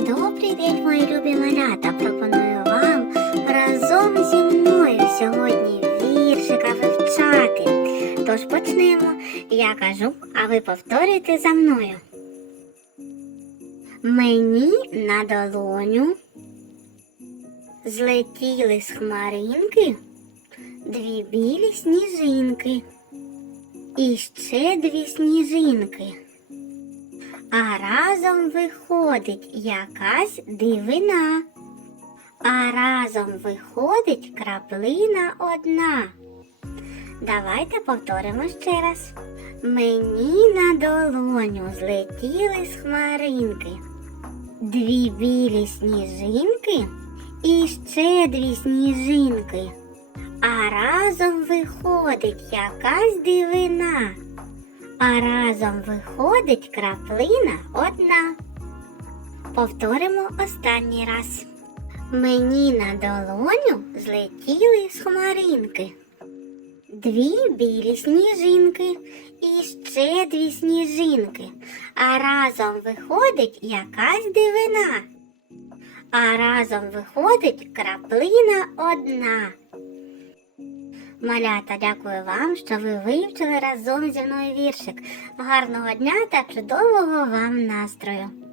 Добрий день, мої любі малята! Пропоную вам разом зі мною сьогодні віршика вивчати. Тож почнемо. Я кажу, а ви повторюйте за мною. Мені на долоню злетіли з хмаринки дві білі сніжинки. І ще дві сніжинки. А разом виходить якась дивина. А разом виходить краплина одна. Давайте повторимо ще раз. Мені на долоню злетіли з хмаринки. Дві білі сніжинки і ще дві сніжинки. А разом виходить якась дивина. А разом виходить краплина одна. Повторимо останній раз. Мені на долоню злетіли з хмаринки. Дві білі сніжинки і ще дві сніжинки. А разом виходить якась дивина. А разом виходить краплина одна. Малята, дякую вам, що ви вивчили разом зі мною віршик. Гарного дня та чудового вам настрою!